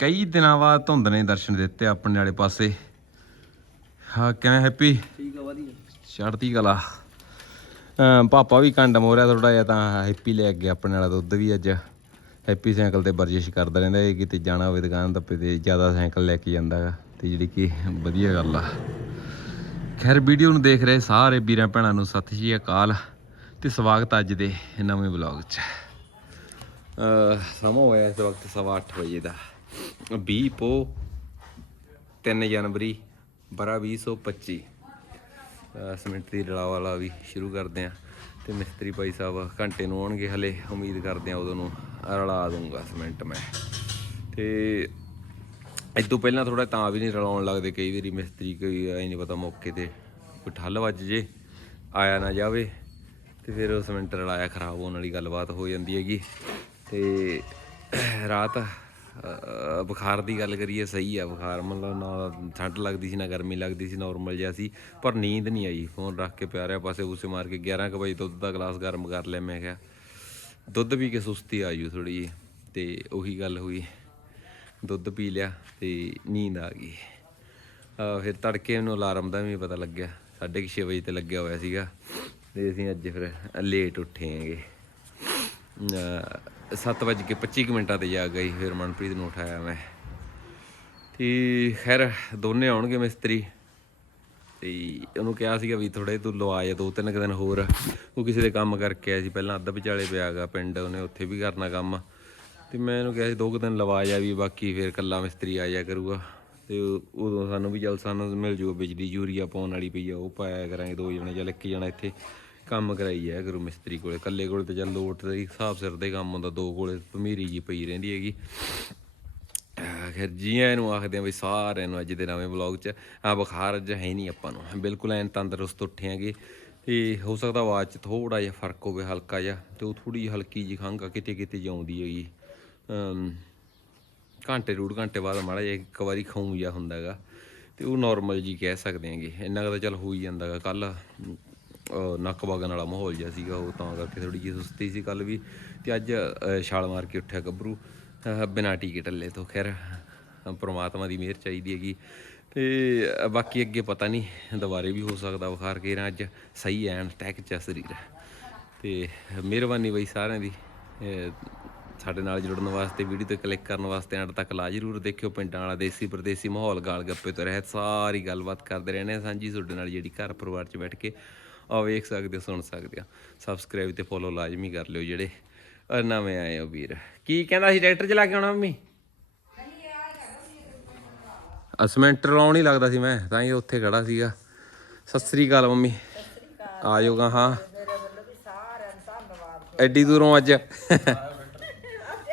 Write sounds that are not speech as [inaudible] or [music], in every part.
ਕਈ ਦਿਨਾਂ ਬਾਅਦ ਧੁੰਦ ਨੇ ਦਰਸ਼ਨ ਦਿੱਤੇ ਆਪਣੇ ਵਾਲੇ ਪਾਸੇ। ਹਾਂ ਕਿਵੇਂ ਹੈਪੀ? ਠੀਕ ਆ ਵਧੀਆ। ਚੜ੍ਹਦੀ ਕਲਾ। ਪਾਪਾ ਵੀ ਕੰਡ ਮੋਰਿਆ ਥੋੜਾ ਜਿਹਾ ਤਾਂ ਹੈਪੀ ਲੈ ਗਿਆ ਆਪਣੇ ਵਾਲਾ ਦੁੱਧ ਵੀ ਅੱਜ। ਹੈਪੀ ਸਾਈਕਲ ਤੇ ਵਰਜਿਸ਼ ਕਰਦਾ ਰਹਿੰਦਾ ਇਹ ਕਿਤੇ ਜਾਣਾ ਹੋਵੇ ਦੁਕਾਨ ਧੱਪੇ ਤੇ ਜ਼ਿਆਦਾ ਸਾਈਕਲ ਲੈ ਕੇ ਜਾਂਦਾ ਤੇ ਜਿਹੜੀ ਕਿ ਵਧੀਆ ਗੱਲ ਆ। ਖੈਰ ਵੀਡੀਓ ਨੂੰ ਦੇਖ ਰਹੇ ਸਾਰੇ ਵੀਰਾਂ ਭੈਣਾਂ ਨੂੰ ਸਤਿ ਸ਼੍ਰੀ ਅਕਾਲ ਤੇ ਸਵਾਗਤ ਅੱਜ ਦੇ ਨਵੇਂ ਵਲੌਗ 'ਚ। ਅ ਸਮਾਂ ਹੋਇਆ ਇਸ ਵਕਤ ਸਵਾ ਅੱਠ ਵਜੇ ਦਾ। 20 ਪੋ 3 ਜਨਵਰੀ ਬਰਾ 2025 ਅਹ ਸੀਮੈਂਟ ਦੀ ਰਲਾ ਵਾਲਾ ਵੀ ਸ਼ੁਰੂ ਕਰਦੇ ਆ ਤੇ ਮਿਸਤਰੀ ਭਾਈ ਸਾਹਿਬ ਘੰਟੇ ਨੂੰ ਆਉਣਗੇ ਹਲੇ, ਉਮੀਦ ਕਰਦੇ ਆ ਉਦੋਂ ਨੂੰ ਰਲਾ ਦੂੰਗਾ ਸੀਮੈਂਟ ਮੈਂ। ਤੇ ਇਸ ਤੋਂ ਪਹਿਲਾਂ ਥੋੜਾ ਤਾਂ ਵੀ ਨਹੀਂ ਰਲਾਉਣ ਲੱਗਦੇ, ਕਈ ਵਾਰੀ ਮਿਸਤਰੀ ਕੋਈ ਐ ਨਹੀਂ ਪਤਾ ਮੌਕੇ ਤੇ ਕੋਈ ਠੱਲ ਵੱਜ ਜੇ, ਆਇਆ ਨਾ ਜਾਵੇ ਤੇ ਫਿਰ ਉਹ ਸੀਮੈਂਟ ਰਲਾਇਆ ਖਰਾਬ ਹੋਣ ਵਾਲੀ ਗੱਲਬਾਤ ਹੋ ਜਾਂਦੀ ਹੈਗੀ। ਤੇ ਰਾਤ ਬੁਖਾਰ ਦੀ ਗੱਲ ਕਰੀਏ, ਸਹੀ ਆ ਬੁਖਾਰ। ਮਤਲਬ ਨਾ ਠੰਡ ਲੱਗਦੀ ਸੀ, ਨਾ ਗਰਮੀ ਲੱਗਦੀ ਸੀ ਨਾਰਮਲ ਜਿਹਾ ਸੀ, ਪਰ ਨੀਂਦ ਨਹੀਂ ਆਈ। ਫੋਨ ਰੱਖ ਕੇ ਪਿਆ ਪਾਸੇ ਉਸੇ ਮਾਰ ਕੇ 11 ਕੁ ਵਜੇ ਦੁੱਧ ਦਾ ਗਲਾਸ ਗਰਮ ਕਰ ਲਿਆ, ਮੈਂ ਕਿਹਾ, ਦੁੱਧ ਪੀ ਕੇ ਸੁਸਤੀ ਆ ਜੂ ਥੋੜੀ ਜਿਹੀ। ਤੇ ਉਹੀ ਗੱਲ ਹੋਈ, ਦੁੱਧ ਪੀ ਲਿਆ ਤੇ ਨੀਂਦ ਆ ਗਈ। ਫਿਰ ਤੜਕੇ ਮੈਨੂੰ ਅਲਾਰਮ ਦਾ ਵੀ ਪਤਾ ਲੱਗਿਆ 6:30 ਵਜੇ ਤੇ ਲੱਗਿਆ ਹੋਇਆ ਸੀਗਾ। ਤੇ ਅਸੀਂ ਅੱਜ ਫਿਰ ਲੇਟ ਉੱਠੇ ਆਂਗੇ 7:25 ਮਿੰਟਾਂ ਤੇ ਜਾ ਗਈ ਫਿਰ ਮਨਪ੍ਰੀਤ ਨੂੰ ਉਠਾਇਆ ਮੈਂ। ਤੇ ਖੈਰ, ਦੋਨੇ ਆਉਣਗੇ ਮਿਸਤਰੀ। ਤੇ ਉਹਨੂੰ ਕਿਹਾ ਸੀਗਾ ਵੀ ਥੋੜੇ ਤੂੰ ਲਵਾ ਜਾ, ਦੋ ਤਿੰਨ ਕੁ ਦਿਨ ਹੋਰ। ਉਹ ਕਿਸੇ ਦੇ ਕੰਮ ਕਰਕੇ ਆਇਆ ਸੀ, ਪਹਿਲਾਂ ਅੱਧਾ ਵਿਚਾਲੇ ਪਿਆਗਾ ਪਿੰਡ, ਉਹਨੇ ਉੱਥੇ ਵੀ ਕਰਨਾ ਕੰਮ। ਤੇ ਮੈਂ ਇਹਨੂੰ ਕਿਹਾ ਸੀ, ਦੋ ਕੁ ਦਿਨ ਲਵਾ ਜਾ ਵੀ, ਬਾਕੀ ਫਿਰ ਕੱਲਾ ਮਿਸਤਰੀ ਆ ਜਾ ਕਰੂਗਾ। ਤੇ ਉਦੋਂ ਸਾਨੂੰ ਵੀ ਜਲ ਸਾਨੂੰ ਮਿਲ ਜੂਗਾ ਬਿਜਲੀ, ਯੂਰੀਆ ਪਾਉਣ ਵਾਲੀ ਪਈ ਆ, ਉਹ ਪਾਇਆ ਕਰਾਂਗੇ, ਦੋ ਜਣੇ ਜਾਂ ਇੱਕ ਜਣਾ ਇੱਥੇ। ਕੰਮ ਕਰਾਈ ਹੈ ਕਰੂ ਮਿਸਤਰੀ ਕੋਲੇ ਕੱਲੇ ਕੋਲੇ ਤੇ ਚੱਲ ਲੋਟ ਦੇ ਹਿਸਾਬ ਸਿਰ ਦੇ ਕੰਮ ਹੁੰਦਾ, ਦੋ ਕੋਲੇ ਭਮੀਰੀ ਜੀ ਪਈ ਰਹਿੰਦੀ ਹੈਗੀ। ਅਹ ਖੈਰ ਜੀ ਨੂੰ ਆਖਦੇ ਆ ਵੀ ਸਾਰਿਆਂ ਨੂੰ ਅੱਜ ਦੇ ਨਵੇਂ ਵਲੌਗ 'ਚ ਆ ਬੁਖਾਰ ਅੱਜ ਹੈ ਨਹੀਂ ਆਪਾਂ ਨੂੰ। ਬਿਲਕੁਲ ਐਨ ਤੰਦਰੁਸਤ ਉੱਠੇ ਆਂਗੇ ਤੇ ਹੋ ਸਕਦਾ ਆਵਾਜ਼ 'ਚ ਥੋੜਾ ਜਿਹਾ ਫ਼ਰਕ ਹੋਵੇ, ਹਲਕਾ ਜਿਹਾ, ਤੇ ਉਹ ਥੋੜੀ ਹਲਕੀ ਜਿਹੀ ਖੰਘ ਕਿਤੇ ਕਿਤੇ ਜਾਉਂਦੀ ਹੈਗੀ। ਅਮ ਘੰਟੇ ਡੂਢ ਘੰਟੇ ਬਾਅਦ ਮਾੜਾ ਜਿਹਾ ਇੱਕ ਵਾਰੀ ਖਾਉਂ ਜਿਹਾ ਹੁੰਦਾ ਹੈਗਾ, ਤੇ ਉਹ ਨਾਰਮਲ ਜੀ ਕਹਿ ਸਕਦੇ ਹਾਂਗੇ। ਇੰਨਾ ਕੁ ਤਾਂ ਚੱਲ ਹੋ ਹੀ ਜਾਂਦਾ ਹੈਗਾ ਕੱਲ ਨੱਕ ਵਗਣ ਵਾਲਾ ਮਾਹੌਲ ਜਿਹਾ ਸੀਗਾ ਉਹ ਤਾਂ ਕਰਕੇ ਥੋੜੀ ਜਿਹੀ ਸੁਸਤੀ ਸੀ ਕੱਲ ਵੀ ਤੇ ਅੱਜ ਛਾਲ ਮਾਰ ਕੇ ਉੱਠਿਆ ਗੱਭਰੂ। ਅਹ, ਬਿਨਾਂ ਟੀਕੇ ਟੱਲੇ ਤੋਂ ਖੈਰ ਅਹ, ਪ੍ਰਮਾਤਮਾ ਦੀ ਮਿਹਰ ਚਾਹੀਦੀ ਹੈਗੀ। ਤੇ ਬਾਕੀ ਅੱਗੇ ਪਤਾ ਨਹੀਂ ਦੁਬਾਰੇ ਵੀ ਹੋ ਸਕਦਾ ਬੁਖਾਰ ਕੇ ਅੱਜ। ਸਹੀ ਐਨ ਟੈਕ ਚ ਸਰੀਰ। ਤੇ ਮਿਹਰਬਾਨੀ ਬਈ ਸਾਰਿਆਂ ਦੀ। ਸਾਡੇ ਨਾਲ ਜੁੜਨ ਵਾਸਤੇ ਵੀਡੀਓ ਤੇ ਕਲਿੱਕ ਕਰਨ ਵਾਸਤੇ ਐਂਡ ਤੱਕ ਲਾ ਜਰੂਰ ਦੇਖਿਓ ਪਿੰਡਾਂ ਵਾਲਾ ਦੇਸੀ ਪਰਦੇਸੀ ਮਾਹੌਲ ਗਾਲ ਗੱਪੇ ਤੋਂ ਰਹਿਤ ਸਾਰੀ ਗੱਲਬਾਤ ਕਰਦੇ ਰਹਿੰਦੇ ਹਾਂ ਸਾਂਝੀ। ਤੁਹਾਡੇ ਨਾਲ ਜਿਹੜੀ ਘਰ ਪਰਿਵਾਰ 'ਚ ਬੈਠ ਕੇ ਆ ਵੇਖ ਸਕਦੇ ਹੋ, ਸੁਣ ਸਕਦੇ ਹੋ। ਸਬਸਕ੍ਰਾਈਬ ਤੇ ਫੋਲੋ ਲਾਜ਼ਮੀ ਕਰ ਲਿਓ ਜਿਹੜੇ ਨਵੇਂ ਆਏ ਹੋ ਵੀਰ। ਕੀ ਕਹਿੰਦਾ ਸੀ, ਟਰੈਕਟਰ ਚਲਾ ਕੇ ਆਉਣਾ ਮੰਮੀ? ਅਸਮੈਂਟ ਲਾਉਣ ਹੀ ਲੱਗਦਾ ਸੀ ਮੈਂ, ਤਾਂ ਹੀ ਉੱਥੇ ਖੜਾ ਸੀਗਾ। ਸਤਿ ਸ੍ਰੀ ਅਕਾਲ ਮੰਮੀ। ਆ ਜਾਓਗਾ ਹਾਂ। ਐਡੀ ਦੂਰੋਂ ਅੱਜ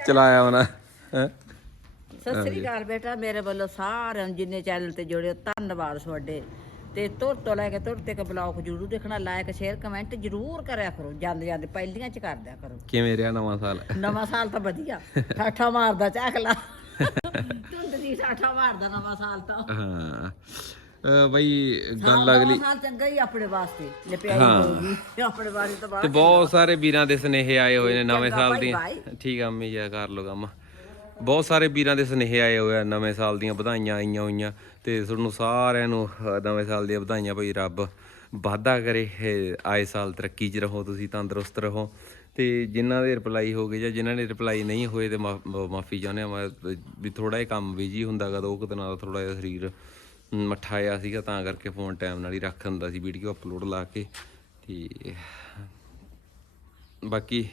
ਚਲਾਇਆ ਹੋਣਾ। ਸਤਿ ਸ੍ਰੀ ਅਕਾਲ ਬੇਟਾ, ਮੇਰੇ ਵੱਲੋਂ ਸਾਰਿਆਂ ਨੂੰ ਜਿੰਨੇ ਚੈਨਲ ਤੇ ਜੁੜੇ ਧੰਨਵਾਦ ਤੁਹਾਡੇ। ਤੇ ਤੁਰ ਤੋਂ ਲੈ ਕੇ ਤੁਰ ਤੱਕ ਬਲੌਗ ਜਰੂਰ ਦੇਖਣਾ ਲਾਇਕ ਸ਼ੇਅਰ ਕਮੈਂਟ ਜਰੂਰ ਕਰਿਆ ਕਰੋ ਜਾਂਦੇ ਜਾਂਦੇ ਪਹਿਲੀਆਂ ਚ ਕਰ ਦਿਆ ਕਰੋ। ਕਿਵੇਂ ਰਿਹਾ ਨਵਾਂ ਸਾਲ? ਨਵਾਂ ਸਾਲ ਤਾਂ ਵਧੀਆ [laughs] ਠਾਠਾ ਮਾਰਦਾ ਚਾਖਲਾ [laughs] ਧੁੰਦ ਦੀ ਠਾਠਾ ਮਾਰਦਾ ਨਵਾਂ ਸਾਲ ਤਾਂ। ਹਾਂ ਬਈ ਗੱਲ ਨਵਾਂ ਅਗਲੀ ਸਾਲ ਚੰਗਾ ਹੀ ਆਪਣੇ ਵਾਸਤੇ ਲਿਪਿਆਈ ਹੋਊਗੀ ਆਪਣੇ ਵਾਸਤੇ ਤਾਂ ਤੇ ਬਹੁਤ ਸਾਰੇ ਵੀਰਾਂ ਦੇ ਸੁਨੇਹੇ ਆਏ ਹੋਏ ਨੇ ਨਵੇਂ ਸਾਲ ਬਾਈ। ਠੀਕ ਆ ਅੰਮੀ ਜੀ ਕਰ ਲੋ ਕੰਮ। ਬਹੁਤ ਸਾਰੇ ਵੀਰਾਂ ਦੇ ਸੁਨੇਹੇ ਆਏ ਹੋਏ ਆ, ਨਵੇਂ ਸਾਲ ਦੀਆਂ ਵਧਾਈਆਂ ਆਈਆਂ ਹੋਈਆਂ ਤੇ ਤੁਹਾਨੂੰ ਸਾਰਿਆਂ ਨੂੰ ਨਵੇਂ ਸਾਲ ਦੀਆਂ ਵਧਾਈਆਂ ਭਾਈ ਰੱਬ ਵਾਧਾ ਕਰੇ ਆਏ ਸਾਲ ਤਰੱਕੀ 'ਚ ਰਹੋ, ਤੁਸੀਂ ਤੰਦਰੁਸਤ ਰਹੋ ਤੇ ਜਿਨ੍ਹਾਂ ਦੇ ਰਿਪਲਾਈ ਹੋ ਗਏ ਜਾਂ ਜਿਨ੍ਹਾਂ ਨੇ ਰਿਪਲਾਈ ਨਹੀਂ ਹੋਏ ਤੇ ਮਾਫੀ ਚਾਹੁੰਦੇ ਆ, ਮੈਂ ਵੀ ਥੋੜਾ ਜਿਹਾ ਕੰਮ ਬਿਜ਼ੀ ਹੁੰਦਾਗਾ ਦੋ ਕੁ ਦਿਨਾਂ ਦਾ ਥੋੜਾ ਜਿਹਾ ਸਰੀਰ ਮੱਠਾ ਆਇਆ ਸੀਗਾ, ਤਾਂ ਕਰਕੇ ਫੋਨ ਟਾਈਮ ਨਾਲ ਹੀ ਰੱਖ ਹੁੰਦਾ ਸੀ ਵੀਡੀਓ ਅਪਲੋਡ ਲਾ ਕੇ ਤੇ ਬਾਕੀ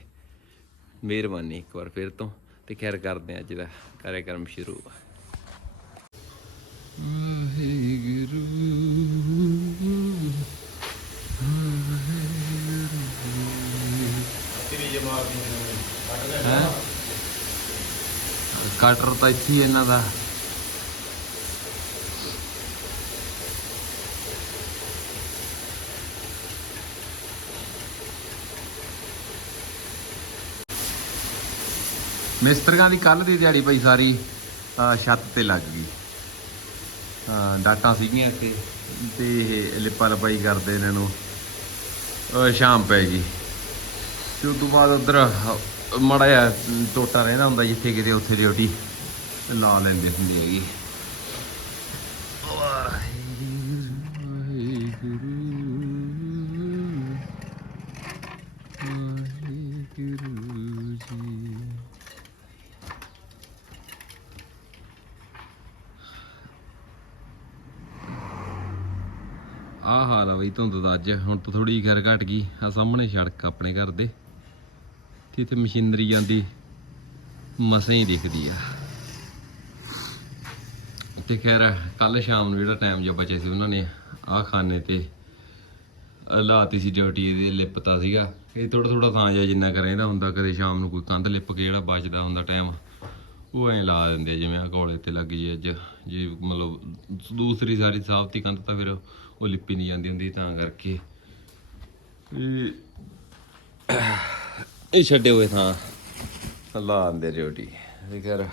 ਮਿਹਰਬਾਨੀ ਇੱਕ ਵਾਰ ਫਿਰ ਤੋਂ। ਤੇ ਖੈਰ ਕਰਦੇ ਹਾਂ ਅੱਜ ਦਾ ਕਾਰਜਕ੍ਰਮ ਸ਼ੁਰੂ। ਕਟਰ ਤਾਂ ਇੱਥੇ ਇਹਨਾਂ ਦਾ। ਮਿਸਤਰੀਆਂ ਦੀ ਕੱਲ ਦੀ ਦਿਹਾੜੀ ਪਈ ਸਾਰੀ ਛੱਤ ਤੇ ਲੱਗ ਗਈ। ਡਾਟਾਂ ਸੀਗੀਆਂ ਇੱਥੇ, ਤੇ ਇਹ ਲਿਪਾ ਲਪਾਈ ਕਰਦੇ ਇਹਨਾਂ। ਨੂੰ ਸ਼ਾਮ ਪੈ ਗਈ। ਤੇ ਉਸ ਤੋਂ ਬਾਅਦ ਉਧਰ ਮੜਾ ਜਿਹਾ ਟੋਟਾ ਰਹਿੰਦਾ ਹੁੰਦਾ ਜਿੱਥੇ ਕਿਤੇ ਉੱਥੇ ਡਿਊਟੀ ਲਾ ਲੈਂਦੇ ਹੁੰਦੇ ਹੈਗੇ ਵਾਹਿਗੁਰੂ ਜੀ ਆਹ ਹਾਲ ਆ ਬਈ ਧੁੰਦ ਦਾ ਅੱਜ। ਹੁਣ ਤਾਂ ਥੋੜੀ ਖੈਰ ਘਟ ਗਈ। ਆ ਸਾਹਮਣੇ ਸੜਕ ਆਪਣੇ ਘਰ ਦੇ। ਤੇ ਇੱਥੇ ਮਸ਼ੀਨਰੀ ਜਾਂਦੀ ਮਸਾਂ ਹੀ ਦਿਖਦੀ ਆ। ਤੇ ਖੈਰ ਕੱਲ ਸ਼ਾਮ ਨੂੰ ਜਿਹੜਾ ਟਾਈਮ ਜਿਹਾ ਬਚਿਆ ਸੀ ਉਹਨਾਂ ਨੇ, ਆਹ ਖਾਨੇ ਤੇ ਲਾਤੀ ਸੀ ਡਿਊਟੀ ਇਹਦੀ, ਲਿਪਤਾ ਸੀਗਾ। ਇਹ ਥੋੜਾ ਥੋੜਾ ਥਾਂ ਜਿਹਾ ਜਿੰਨਾ ਕਰ ਰਹਿੰਦਾ ਹੁੰਦਾ, ਕਦੇ ਸ਼ਾਮ ਨੂੰ ਕੋਈ ਕੰਧ ਲਿਪ ਕੇ ਜਿਹੜਾ ਬਚਦਾ ਹੁੰਦਾ ਟਾਈਮ ਉਹ ਐਂ ਲਾ ਦਿੰਦੇ ਜਿਵੇਂ ਆ ਕੋਲੇ ਤੇ ਲੱਗ ਜੇ ਅੱਜ। ਜੇ ਮਤਲਬ ਦੂਸਰੀ ਸਾਰੀ ਸਾਫਤੀ ਕੰਧ ਤਾਂ ਫਿਰ ਉਹ ਲਿਪੀ ਨਹੀਂ ਜਾਂਦੀ ਹੁੰਦੀ ਤਾਂ ਕਰਕੇ। ਇਹ ਛੱਡੇ ਹੋਏ ਥਾਂ। ਲਾ ਦਿੰਦੇ ਡਿਊਟੀ ਤੇ ਖੈਰ,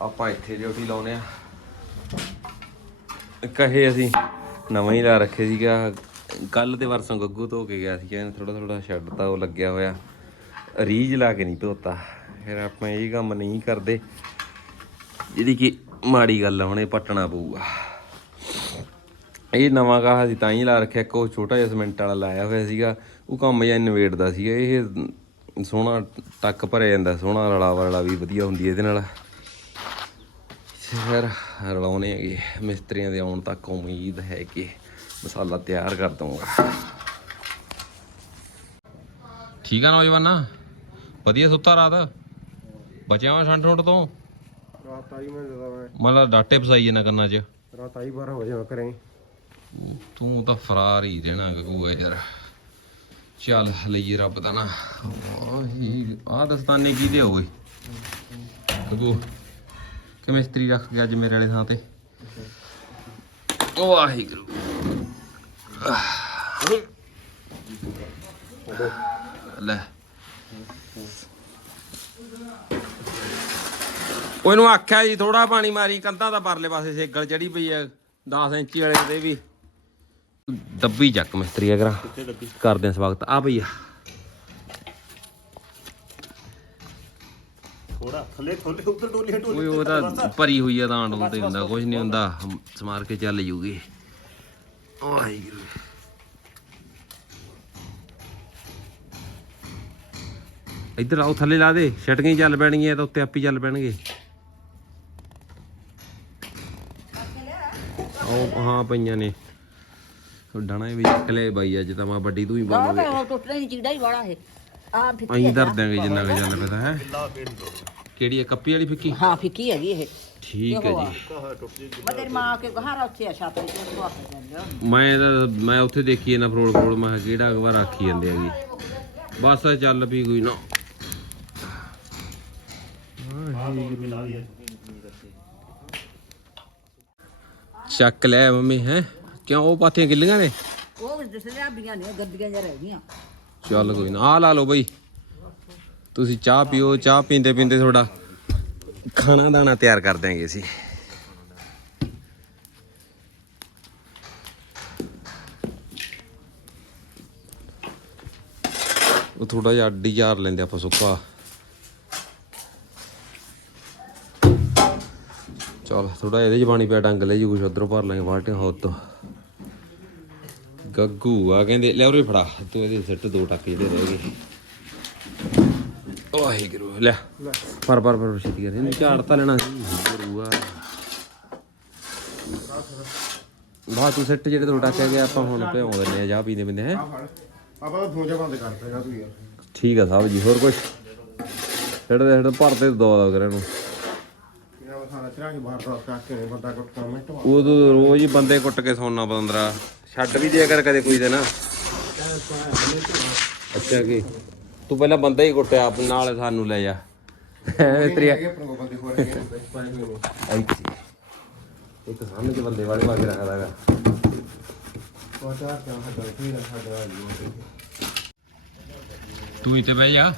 ਆਪਾਂ ਇੱਥੇ ਡਿਊਟੀ ਲਾਉਨੇ ਆ। ਕਹੇ ਅਸੀਂ, ਨਵਾਂ ਹੀ ਲਾ ਰੱਖੇ ਸੀਗਾ। ਕੱਲ ਤੇ ਵਰਸੋਂ ਗੱਗੂ ਧੋ ਕੇ ਗਿਆ ਸੀ ਇਹਨੇ ਥੋੜਾ ਥੋੜਾ ਛੱਡਤਾ ਉਹ ਲੱਗਿਆ ਹੋਇਆ। ਰੀਜ ਲਾ ਕੇ ਨਹੀਂ ਧੋਤਾ। ਫਿਰ ਆਪਾਂ ਇਹ ਕੰਮ ਨਹੀਂ ਕਰਦੇ। ਜਿਹੜੀ ਕਿ ਮਾੜੀ ਗੱਲ ਆ, ਹੁਣ ਇਹ ਪੱਟਣਾ ਪਊਗਾ। ਇਹ ਨਵਾਂ ਕਾਹ ਸੀ ਤਾਂ ਹੀ ਲਾ ਰੱਖਿਆ ਇੱਕ ਉਹ ਛੋਟਾ ਜਿਹਾ ਸਿਮੈਂਟ ਵਾਲਾ ਲਾਇਆ ਹੋਇਆ ਸੀਗਾ ਉਹ ਕੰਮ ਜਿਹਾ ਇਨਵੇਟਦਾ ਸੀਗਾ ਇਹ ਸੋਹਣਾ ਟੱਕ ਭਰਿਆ ਜਾਂਦਾ ਸੋਹਣਾ ਰਲਾ ਵਰਲਾ ਵੀ ਵਧੀਆ ਹੁੰਦੀ ਇਹਦੇ ਨਾਲ। ਫਿਰ ਰਲਾਉਣੇ ਹੈਗੇ ਮਿਸਤਰੀਆਂ ਦੇ ਆਉਣ ਤੱਕ ਉਮੀਦ ਹੈ ਕਿ ਮਸਾਲਾ ਤਿਆਰ ਕਰ ਦਊਂਗਾ ਠੀਕ ਆ ਨੌਜਵਾਨਾ? ਵਧੀਆ ਸੁੱਤਾ ਰਾਤ? ਬਚਿਆ ਵਾ ਠੰਡ ਠੁੰਡ ਤੋਂ? ਰਾਤ ਆਈ ਮੈਂ ਜਦੋਂ ਮੈਂ ਮਤਲਬ ਡਾਟੇ ਫਸਾਈ ਇਹਨਾਂ ਕੰਨਾਂ 'ਚ। ਰਾਤ ਆਈ 12 ਵਜੇ ਮੈਂ ਘਰੇ। ਤੂੰ ਤਾਂ ਫਰਾਰ ਹੀ ਰਹਿਣਾ ਗਗੂਆ ਯਾਰ। ਚੱਲ ਲਈਏ ਰੱਬ ਦਾ ਨਾ। ਆਹੀ ਆ ਦਸਤਾਨੇ ਕੀ ਦੇ ਹੋਏ ਗਗੂ ਕਿ ਰੱਖ ਗਿਆ ਅੱਜ ਮੇਰੇ ਵਾਲੇ ਥਾਂ ਤੇ। ਵਾਹਿਗੁਰੂ। ਲੈ। ਉਹ ਇਹਨੂੰ ਆਖਿਆ ਜੀ ਥੋੜਾ ਪਾਣੀ ਮਾਰੀ, ਕੰਧਾਂ ਦਾ ਪਰਲੇ ਪਾਸੇ ਸੇਗਲ ਚੜੀ ਪਈ ਐ 10 ਇੰਚੀ ਵਾਲੇ ਤੇ ਵੀ। ਦੱਬੀ ਚੱਕ ਮਿਸਤਰੀ ਅਗਰਾ। ਕਰਦੇ ਆ ਸਵਾਗਤ ਆ ਭਈਆ। ਥੋੜਾ ਥੱਲੇ ਥੋਲੇ ਉੱਧਰ ਡੋਲੀ ਓਏ ਉਹ ਤਾਂ ਭਰੀ ਹੋਈ ਆ ਤਾਂ ਡੋਲਦੇ ਹੁੰਦਾ ਕੁਝ ਨਹੀਂ ਹੁੰਦਾ ਸਮਾਰ ਕੇ ਚੱਲ ਜੂਗੀ। ਵਾਹਿਗੁਰੂ। ਇੱਧਰ ਆਓ ਥੱਲੇ ਲਾ ਦੇ ਛਟਕਾਂ ਹੀ ਚੱਲ ਪੈਣਗੀਆਂ ਤਾਂ ਉੱਤੇ ਆਪੀ ਚੱਲ ਪੈਣਗੇ। ਆਓ ਹਾਂ ਪਈਆਂ ਨੇ। ਡਾਣਾ ਵੀ ਚੱਕ ਲਿਆ ਬਾਈ ਅੱਜ ਤਾਂ ਮੈਂ ਵੱਡੀ ਤੂੰ ਹੀ ਬਣ ਤਾਂ ਉਹ ਟੁੱਟਣਾ ਹੀ ਚੀੜਾ ਹੀ ਵਾਲਾ ਇਹ। ਆ ਫਿੱਕੀ ਅਸੀਂ ਹੈ ਧਰ ਦਿਆਂਗੇ ਜਿੰਨਾ ਕੁ ਚੱਲ ਪੈਦਾ ਹੈ। ਕਿਹੜੀ ਹੈ ਕੱਪੀ ਵਾਲੀ ਫਿੱਕੀ? ਹਾਂ ਫਿੱਕੀ ਹੈਗੀ ਇਹ। ਠੀਕ ਹੈ ਜੀ। ਮੈਂ ਤੇਰੀ ਮਾਂ ਕੇ ਘਰ ਉੱਥੇ ਆ ਛਾਪ ਤੇ ਉਹ ਆ ਕੇ ਜਾਂਦੇ ਮੈਂ ਤਾਂ ਮੈਂ ਉੱਥੇ ਦੇਖੀ ਨਾ ਫਰੋੜ ਫਰੋੜ ਮੈਂ ਕਿਹਾ ਕਿਹੜਾ ਅਖਬਾਰ ਆਖੀ ਜਾਂਦੇ ਹੈਗੇ। ਬਸ ਚੱਲ ਵੀ ਕੋਈ ਨਾ। ਚੱਕ ਲੈ ਮੰਮੀ ਹੈ। ਕਿਉਂ ਉਹ ਪਾਥੀਆਂ ਗਿੱਲੀਆਂ ਨੇ? ਉਹ ਜਿਸ ਲਿਆਬੀਆਂ ਨੇ ਗੱਦੀਆਂ ਜਿਹਾ ਰਹਿ ਗਈਆਂ। ਚੱਲ ਕੋਈ ਨਾ ਆ ਲਾ ਲਓ ਬਈ। ਤੁਸੀਂ ਚਾਹ ਪੀਓ ਚਾਹ ਪੀਂਦੇ ਪੀਂਦੇ ਥੋੜਾ ਖਾਣਾ ਦਾਣਾ ਤਿਆਰ ਕਰ ਦਿਆਂਗੇ ਅਸੀਂ। ਉਹ ਥੋੜਾ ਜਿਹਾ ਅੱਡੀ ਯਾਰ ਲੈਂਦੇ ਆਪਾਂ ਸੁੱਕਾ। ਚਲ ਥੋੜਾ ਇਹਦੇ ਚ ਪਾਣੀ ਪਿਆ ਡੰਗ ਲੈ ਜੀ ਕੁਛ ਉਧਰੋਂ ਭਰ ਲਾਂਗੇ ਬਾਲਟੀਆਂ ਹੋਰ ਤੋਂ। ਗੱਗੂ ਆ ਕਹਿੰਦੇ ਲੈ ਉਰੇ ਫੜਾ ਤੂੰ ਇਹਦੇ ਸਿੱਟ ਦੋ ਟੱਕ ਜਿਹੜੇ ਰਹਿ ਗਏ। ਵਾਹਿਗੁਰੂ ਲੈ। ਪਰ ਪਰ ਪਰ ਛੇਤੀ ਕਰ ਇਹਨੂੰ ਝਾੜ ਤਾਂ ਲੈਣਾ ਸੀ। ਗੁਰੂ ਆ। ਬਾਹਰ ਤੂੰ ਸਿੱਟ ਜਿਹੜੇ ਦੋ ਟੱਕ ਹੈਗੇ ਆਪਾਂ ਹੁਣ ਭਿਉਂ ਦਿੰਦੇ ਆ ਚਾਹ ਪੀਂਦੇ ਪਿੰਦੇ ਹੈ। ਆਪਾਂ ਤਾਂ ਫੋਨ ਜਾ ਬੰਦ ਕਰ ਦੇਗਾ ਤੂੰ ਯਾਰ। ਠੀਕ ਆ ਸਾਹਿਬ ਜੀ ਹੋਰ ਕੁਛ? ਸਿੱਟ ਦੇ ਸਿੱਟ ਭਰਦੇ ਦੋ ਦੋ ਕਰਾਂ ਨੂੰ ਇਹਨਾਂ ਤੂੰ ਰੋਜ਼ ਹੀ ਬੰਦੇ ਕੁੱਟ ਕੇ ਸੌਣਾ ਬੰਦਰਾ ਛੱਡ ਵੀ ਦਿਆ ਕਰ ਕਦੇ ਕੋਈ ਦਿਨ। ਅੱਛਾ ਕੀ? ਤੂੰ ਪਹਿਲਾਂ ਬੰਦਾ ਹੀ ਕੁੱਟਿਆ ਆਪ ਨਾਲ ਸਾਨੂੰ ਲੈ ਜਾ। ਤੇਰੀ ਇੱਕ ਸਾਹਮਣੇ ਚ ਬੰਦੇ ਵਾਲੇ ਵਾਗੇ ਰੱਖਦਾ ਹੈਗਾ। ਦੇ ਤੂੰ ਇੱਥੇ ਬਹਿ ਜਾ।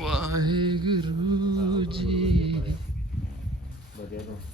ਵਾਹਿਗੁਰੂ ਜੀ। ਰੈਡੀ ਕੰਮ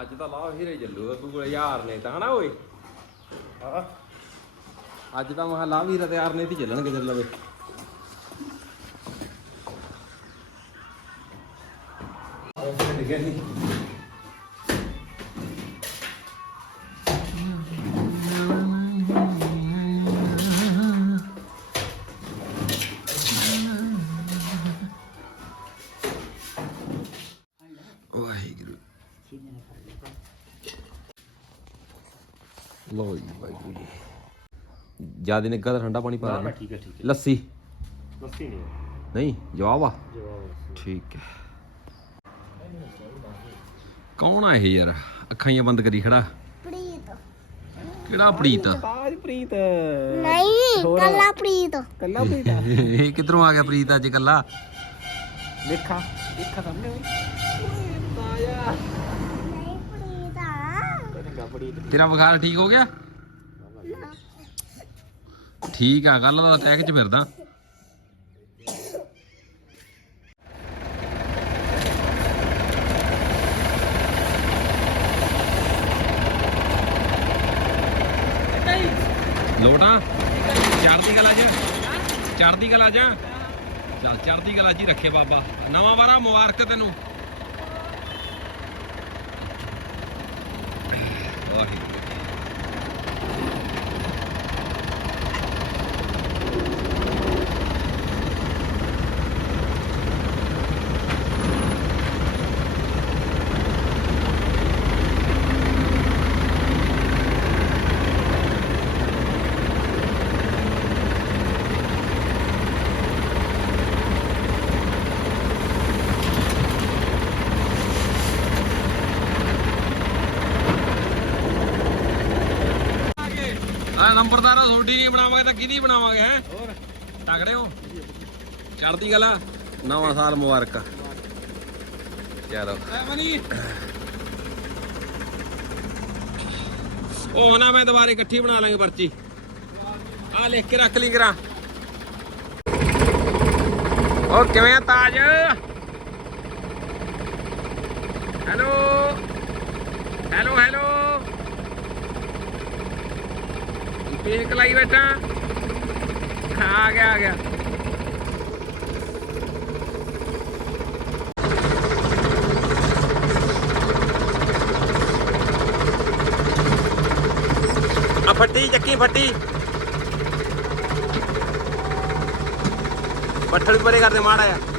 ਅੱਜ ਤਾਂ ਲਾਹ ਹੀਰੇ ਚੱਲੂਗਾ ਤੂੰ ਕੋਲ ਯਾਰ ਨੇ ਤਾਂ ਹਨਾ ਓਏ? ਹਾਂ। ਅੱਜ ਤਾਂ ਮਹਾ ਲਾਹ ਵੀਰ ਤੇ ਯਾਰ ਨੇ ਤੇ ਚੱਲਣਗੇ ਤੇਰੇ ਲਵੇ। ਡਿੱਗਿਆ ਸੀ। ਜ਼ਿਆਦਾ ਨਿੱਘਾ ਤਾਂ ਠੰਡਾ ਪਾਣੀ ਪਾ ਠੀਕ ਹੈ ਠੀਕ ਲੱਸੀ। ਲੱਸੀ ਨਹੀਂ ਨਹੀਂ ਜਵਾਬ ਆ। ਜਵਾਬ ਠੀਕ ਹੈ। ਕੌਣ ਆ ਇਹ ਯਾਰ? ਅੱਖਾਂ ਹੀ ਬੰਦ ਕਰੀ ਖੜਾ। ਪ੍ਰੀਤ। ਕਿਹੜਾ ਪ੍ਰੀਤ ਆ? ਆਜ ਪ੍ਰੀਤ। ਨਹੀਂ ਕੱਲਾ ਪ੍ਰੀਤ। ਕੱਲਾ ਪ੍ਰੀਤ ਇਹ ਕਿੱਧਰੋਂ ਆ ਗਿਆ ਪ੍ਰੀਤ ਅੱਜ ਕੱਲਾ? ਦੇਖਾ ਦੇਖਾ ਸਾਹਮਣੇ। ਨਹੀਂ ਪ੍ਰੀਤ ਆ। ਚੰਗਾ ਪ੍ਰੀਤ। ਤੇਰਾ ਬੁਖਾਰ ਠੀਕ ਹੋ ਗਿਆ? ਠੀਕ ਆ ਕੱਲ ਦਾ ਟੈਕ ਚ ਫਿਰਦਾ। ਲੋਟਾ ਚੜਦੀ ਕਲਾ ਚ ਚੜਦੀ ਕਲਾ ਚ। ਚੱਲ ਚੜਦੀ ਕਲਾ ਜੀ ਰੱਖੇ ਬਾਬਾ। ਨਵਾਂ ਵਾਰਾ ਮੁਬਾਰਕ ਤੈਨੂੰ। ਵਾਹਿਗੁਰੂ। ਆ ਨੰਬਰਦਾਰ ਤੁਹਾਡੀ ਨਹੀਂ ਬਣਾਵਾਂਗੇ ਤਾਂ ਕਿਹਦੀ ਬਣਾਵਾਂਗੇ ਹੈ? ਹੋਰ ਤਗੜੇ ਹੋ। ਚੜਦੀ ਗੱਲ। ਨਵਾਂ ਸਾਲ ਮੁਬਾਰਕ। ਚਲੋ। ਮਨੀ। ਉਹ ਨਾ ਮੈਂ ਦੁਬਾਰੇ ਇਕੱਠੀ ਬਣਾ ਲਾਂਗੇ ਪਰਚੀ। ਆ ਲਿਖ ਕੇ ਰੱਖ ਲਈ ਕਰਾਂ। ਉਹ ਕਿਵੇਂ ਆ ਤਾਜ? ਹੈਲੋ। Hello hello. ਪੇਕ ਲਾਈ ਬੈਠਾ ਆ ਗਿਆ ਆ ਗਿਆ। ਆ ਫੱਟੀ, ਚੱਕੀ ਫੱਟੀ। ਬੱਠਲ ਪਰੇ ਕਰਦੇ ਮਾੜਾ ਆ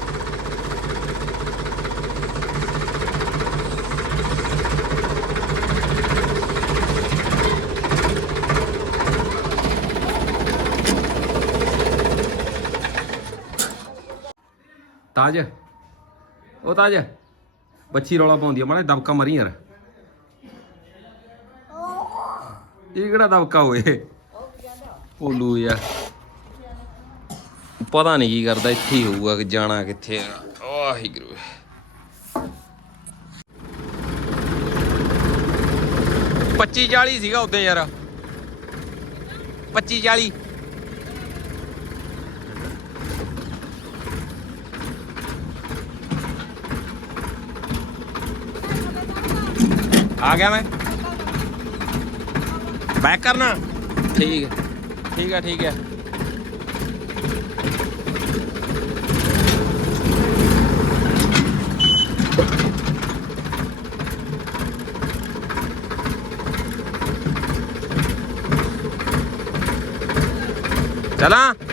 ਤਾਜ। ਉਹ ਤਾਜ ਬੱਚੀ ਰੌਲਾ ਪਾਉਂਦੀ ਆ, ਮਾੜਾ ਜਿਹਾ ਦਬਕਾ ਮਰੀ ਯਾਰ। ਇਹ ਕਿਹੜਾ ਦਬਕਾ ਹੋਏ ਭੋਲੂ ਯਾਰ। ਪਤਾ ਨਹੀਂ ਕੀ ਕਰਦਾ, ਇੱਥੇ ਹੀ ਹੋਊਗਾ ਕਿ ਜਾਣਾ ਕਿੱਥੇ ਆ। ਵਾਹਿਗੁਰੂ। ਪੱਚੀ 40 ਸੀਗਾ ਉੱਤੇ ਯਾਰ। 25 40 आ गया मैं बैक करना ठीक है ठीक है ठीक है चला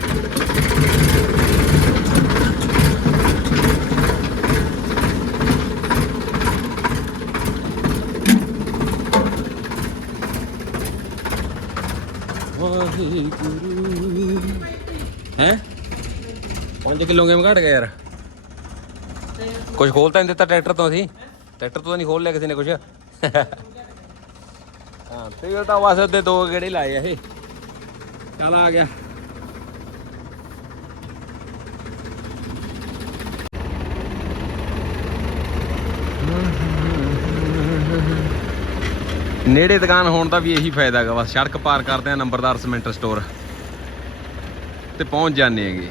ਵਾਹਿਗੁਰੂ ਹੈ? 5 ਕਿਲੋ ਗੇਮ ਘਟ ਗਿਆ ਯਾਰ। ਕੁਝ ਖੋਲਤਾ ਨਹੀਂ ਦਿੱਤਾ ਟਰੈਕਟਰ ਤੋਂ ਅਸੀਂ। ਟਰੈਕਟਰ ਤੋਂ ਤਾਂ ਨਹੀਂ ਖੋਲ ਲਿਆ ਕਿਸੇ ਨੇ ਕੁਝ ਹਾਂ ਤੇਲ ਤਾਂ ਬਸ ਅੱਧੇ ਦੋ ਗੇੜੇ ਲਾਏ ਆ ਇਹ। ਚੱਲ ਆ ਗਿਆ। ਨੇੜੇ ਦੁਕਾਨ ਹੋਣ ਦਾ ਵੀ ਇਹੀ ਫਾਇਦਾ ਹੈਗਾ ਬਸ, ਸੜਕ ਪਾਰ ਕਰਦੇ ਆ ਨੰਬਰਦਾਰ ਸਿਮੈਂਟ ਸਟੋਰ। ਤੇ ਪਹੁੰਚ ਜਾਂਦੇ ਹੈਗੇ।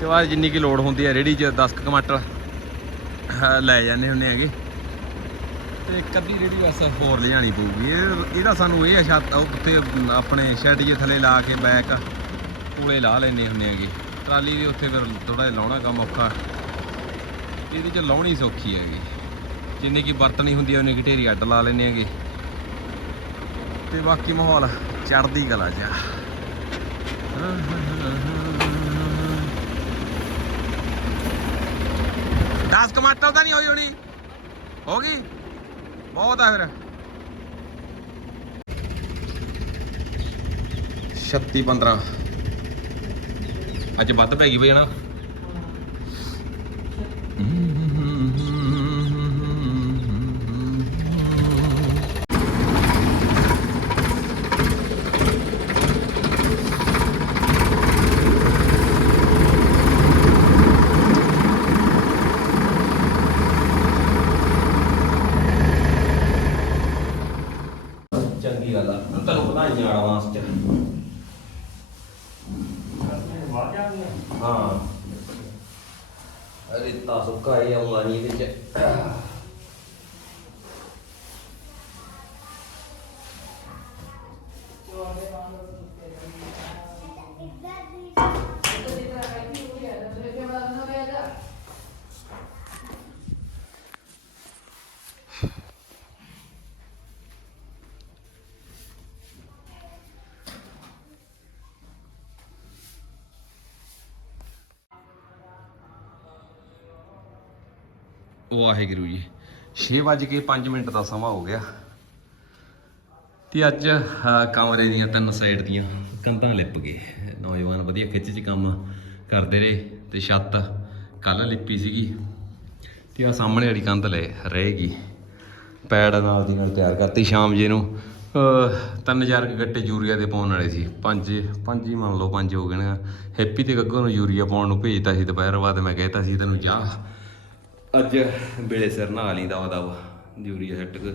ਤੇ ਬਾਅਦ ਜਿੰਨੀ ਕੀ ਲੋਡ ਹੁੰਦੀ ਹੈ ਰੇੜੀ 'ਚ 10 ਕੁ ਕਮਾਟਰ ਅਹ, ਲੈ ਜਾਂਦੇ ਹੁੰਦੇ ਹੈਗੇ। ਤੇ ਇੱਕ ਅੱਧੀ ਰੇੜੀ ਬਸ ਹੋਰ ਲਿਜਾਣੀ ਪਊਗੀ। ਇਹ, ਇਹਦਾ ਸਾਨੂੰ ਇਹ ਆ ਛੱਤ ਉੱਤੇ ਆਪਣੇ ਸ਼ੈਡ ਜੇ ਥੱਲੇ ਲਾ ਕੇ ਬੈਕ ਕੋਲੇ ਲਾ ਲੈਂਦੇ ਹੁੰਦੇ ਹੈਗੇ। ਟਰਾਲੀ ਦੇ ਉੱਤੇ ਫਿਰ ਥੋੜਾ ਜਿਹਾ ਲਾਉਣਾ ਕੰਮ ਔਖਾ। ਇਹਦੇ 'ਚ ਲਾਉਣੀ ਸੌਖੀ ਹੈਗੀ। ਜਿੰਨੀ ਕੀ ਵਰਤਣੀ ਹੁੰਦੀ ਹੈ ਉਹਨੇ ਕੀ ਢੇਰੀ ਅੱਡ ਲਾ ਲੈਂਦੇ ਹੈਗੇ। ਤੇ ਬਾਕੀ ਮਾਹੌਲ ਚੜਦੀ ਕਲਾ ਜਾ ਦਸ ਕਮਾਟਰ ਤਾਂ ਨਹੀਂ ਹੋਈ ਹੋਣੀ। ਹੋ ਗਈ? ਬਹੁਤ ਆ ਫਿਰ। 36 15 ਅੱਜ ਵੱਧ ਪੈ ਗਈ ਬਈ ਹਨਾ ਚੰਗੀ ਗੱਲ ਆ ਤੁਹਾਨੂੰ ਵਧਾਈਆਂ ਐਡਵਾਂਸ ਚ ਹਾਂ ਰੇਤਾ ਸੁੱਕਾ ਇਹ ਆਉਂਦਾ ਨਹੀਂ ਇਹਦੇ ਚ ਵਾਹਿਗੁਰੂ ਜੀ। 6:05 ਮਿੰਟ ਦਾ ਸਮਾਂ ਹੋ ਗਿਆ। ਤੇ ਅੱਜ ਕਮਰੇ ਦੀਆਂ ਤਿੰਨ ਸਾਈਡ ਦੀਆਂ ਕੰਧਾਂ ਲਿਪ ਗਏ। ਨੌਜਵਾਨ ਵਧੀਆ ਖਿੱਚ ਚ ਕੰਮ ਕਰਦੇ ਰਹੇ ਤੇ ਛੱਤ ਕੱਲ ਲਿਪੀ ਸੀਗੀ। ਤੇ ਆ ਸਾਹਮਣੇ ਵਾਲੀ ਕੰਧ ਲੈ ਰਹੇਗੀ ਪੈੜ ਨਾਲ ਦੀ ਨਾਲ ਤਿਆਰ ਕਰਤੀ ਸ਼ਾਮ ਜੇ ਨੂੰ। ਅਹ, ਤਿੰਨ ਚਾਰ ਕੁ ਗੱਟੇ ਯੂਰੀਆ ਦੇ ਪਾਉਣ ਵਾਲੇ ਸੀ। ਪੰਜ ਪੰਜ ਹੀ ਮੰਨ ਲਓ ਪੰਜ ਹੋ ਗਏ ਨੇ। ਹੈਪੀ ਤੇ ਗੱਗੋ ਨੂੰ ਯੂਰੀਆ ਪਾਉਣ ਨੂੰ ਭੇਜਤਾ ਸੀ ਦੁਪਹਿਰ ਬਾਅਦ ਮੈਂ ਕਹਿਤਾ ਸੀ ਤੈਨੂੰ ਜਾ ਅੱਜ ਵੇਲੇ ਸਿਰ ਨਹਾ ਲਈ ਦਵਾ ਦਵਾ ਯੂਰੀਆ ਹੱਟ ਕੇ।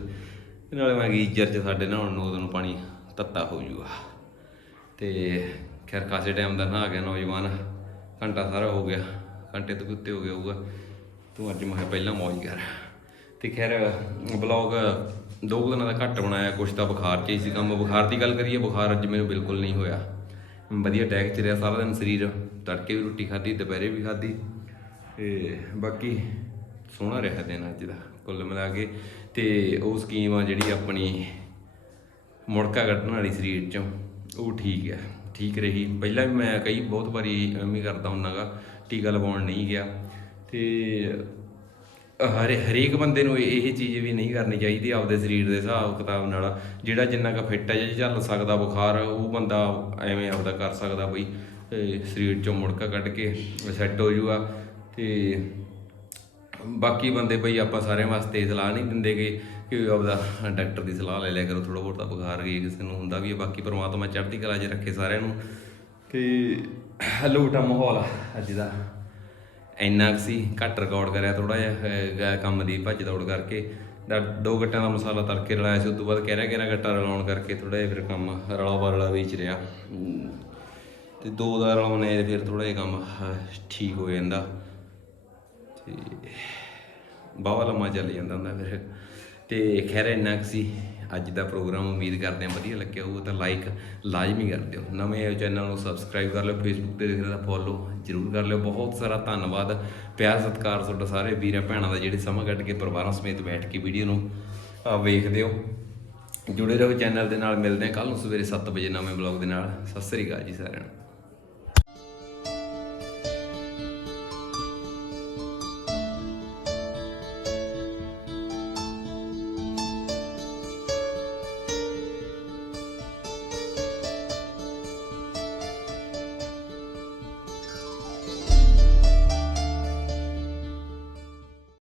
ਨਾਲੇ ਮੈਂ ਗੀਜਰ ਚ ਸਾਡੇ ਨਹਾਉਣ ਨੂੰ ਉਦੋਂ ਨੂੰ ਪਾਣੀ ਤੱਤਾ ਹੋ ਜੂਗਾ। ਤੇ ਖੈਰ ਕਾਸੇ ਟਾਈਮ ਦਾ ਨਹਾ ਗਿਆ ਨੌਜਵਾਨ, ਘੰਟਾ ਸਾਰਾ ਹੋ ਗਿਆ, ਘੰਟੇ ਤੋਂ ਉੱਤੇ ਹੋ ਗਿਆ ਹੋਊਗਾ। ਤੂੰ ਅੱਜ ਮੈਂ ਕਿਹਾ ਪਹਿਲਾਂ ਮੌਜ ਕਰ। ਤੇ ਖੈਰ ਬਲੌਗ ਦੋ ਕੁ ਦਿਨਾਂ ਦਾ ਘੱਟ ਬਣਾਇਆ, ਕੁਛ ਤਾਂ ਬੁਖਾਰ ਚ ਹੀ ਸੀ ਕੰਮ। ਬੁਖਾਰ ਦੀ ਗੱਲ ਕਰੀਏ, ਬੁਖਾਰ ਅੱਜ ਮੈਨੂੰ ਬਿਲਕੁਲ ਨਹੀਂ ਹੋਇਆ। ਵਧੀਆ ਟੈਕ ਚ ਰਿਹਾ ਸਾਰਾ ਦਿਨ ਸਰੀਰ, ਤੜਕੇ ਵੀ ਰੋਟੀ ਖਾਧੀ, ਦੁਪਹਿਰੇ ਵੀ ਖਾਧੀ। ਤੇ ਬਾਕੀ ਸੋਹਣਾ ਰਿਹਾ ਦਿਨ ਅੱਜ ਦਾ ਕੁੱਲ ਮਿਲਾ ਕੇ ਤੇ ਉਹ ਸਕੀਮ ਆ ਜਿਹੜੀ ਆਪਣੀ ਮੁੜਕਾ ਕੱਢਣ ਵਾਲੀ ਸਰੀਰ ਚੋਂ, ਉਹ ਠੀਕ ਹੈ ਠੀਕ ਰਹੀ। ਪਹਿਲਾਂ ਵੀ ਮੈਂ ਕਈ ਬਹੁਤ ਵਾਰੀ ਐਵੇਂ ਹੀ ਕਰਦਾ ਹੁੰਨਾਗਾ, ਟੀਕਾ ਲਵਾਉਣ ਨਹੀਂ ਗਿਆ ਤੇ ਹਰੇ, ਹਰੇਕ ਬੰਦੇ ਨੂੰ ਇਹ ਚੀਜ਼ ਵੀ ਨਹੀਂ ਕਰਨੀ ਚਾਹੀਦੀ ਆਪਦੇ ਸਰੀਰ ਦੇ ਹਿਸਾਬ ਕਿਤਾਬ ਨਾਲ, ਜਿਹੜਾ ਜਿੰਨਾ ਕੁ ਫਿੱਟ ਹੈ ਜੇ ਚੱਲ ਸਕਦਾ ਬੁਖਾਰ, ਉਹ ਬੰਦਾ ਐਵੇਂ ਆਪਦਾ ਕਰ ਸਕਦਾ ਬਈ ਸਰੀਰ ਚੋਂ ਮੁੜਕਾ ਕੱਢ ਕੇ ਸੈੱਟ ਹੋ ਜੂਗਾ ਤੇ ਬਾਕੀ ਬੰਦੇ ਬਈ ਆਪਾਂ ਸਾਰਿਆਂ ਵਾਸਤੇ ਸਲਾਹ ਨਹੀਂ ਦਿੰਦੇ ਕਿ ਆਪਦਾ ਡਾਕਟਰ ਦੀ ਸਲਾਹ ਲੈ ਲਿਆ ਕਰੋ ਥੋੜਾ ਬਹੁਤਾ ਬੁਖਾਰ ਗਈ ਕਿਸੇ ਨੂੰ ਹੁੰਦਾ ਵੀ ਹੈ ਬਾਕੀ ਪ੍ਰਮਾਤਮਾ ਚੜ੍ਹਦੀ ਕਲਾ 'ਚ ਰੱਖੇ ਸਾਰਿਆਂ ਨੂੰ। ਕਿ ਲੂਟਾ ਮਾਹੌਲ ਅੱਜ ਦਾ। ਇੰਨਾ ਕੁ ਸੀ ਘੱਟ ਰਿਕਾਰਡ ਕਰਿਆ ਥੋੜਾ ਜਿਹਾ ਕੰਮ ਦੀ ਭੱਜ ਦੌੜ ਕਰਕੇ। ਦਾ- ਦੋ ਗੱਟਾਂ ਦਾ ਮਸਾਲਾ ਤੜਕੇ ਰਲਾਇਆ ਸੀ ਉਸ ਤੋਂ ਬਾਅਦ ਕਹਿ ਰਿਹਾ ਕਹਿ ਰਿਹਾ ਗੱਟਾ ਰਲਾਉਣ ਕਰਕੇ ਥੋੜਾ ਜਿਹਾ ਫਿਰ ਕੰਮ ਰਲਾ ਬਰਲਾ ਵਿੱਚ ਰਿਹਾ। ਤੇ ਦੋ ਦਾ ਰਲਾਉਣੇ ਫਿਰ ਥੋੜਾ ਜਿਹਾ ਕੰਮ ਠੀਕ ਹੋ ਜਾਂਦਾ। ਤੇ ਬਾਵਾ ਲੰਮਾ ਚੱਲ ਜਾਂਦਾ ਹੁੰਦਾ ਫਿਰ। ਤੇ ਖੈਰ ਇੰਨਾ ਕੁ ਸੀ, ਅੱਜ ਦਾ ਪ੍ਰੋਗਰਾਮ ਉਮੀਦ ਕਰਦੇ ਹਾਂ ਵਧੀਆ ਲੱਗਿਆ ਹੋਊ, ਤਾਂ ਲਾਈਕ ਲਾਜ਼ਮੀ ਕਰ ਦਿਓ ਨਵੇਂ ਚੈਨਲ ਨੂੰ ਸਬਸਕ੍ਰਾਈਬ ਕਰ ਲਿਓ ਫੇਸਬੁੱਕ ਤੇ ਦੇਖਦੇ ਤਾਂ ਫੋਲੋ ਜਰੂਰ ਕਰ ਲਿਓ। ਬਹੁਤ ਸਾਰਾ ਧੰਨਵਾਦ। ਪਿਆਰ ਸਤਿਕਾਰ ਤੁਹਾਡਾ ਸਾਰੇ ਵੀਰਾਂ ਭੈਣਾਂ ਦਾ ਜਿਹੜੇ ਸਮਾਂ ਕੱਢ ਕੇ ਪਰਿਵਾਰਾਂ ਸਮੇਤ ਬੈਠ ਕੇ ਵੀਡੀਓ ਨੂੰ ਵੇਖਦੇ ਹੋ। ਜੁੜੇ ਰਹੋ ਚੈਨਲ ਦੇ ਨਾਲ, ਮਿਲਦੇ ਹਾਂ ਕੱਲ ਨੂੰ ਸਵੇਰੇ 7 ਵਜੇ ਨਵੇਂ ਬਲੌਗ ਦੇ ਨਾਲ। ਸਤਿ ਸ੍ਰੀ ਅਕਾਲ ਜੀ ਸਾਰਿਆਂ ਨੂੰ।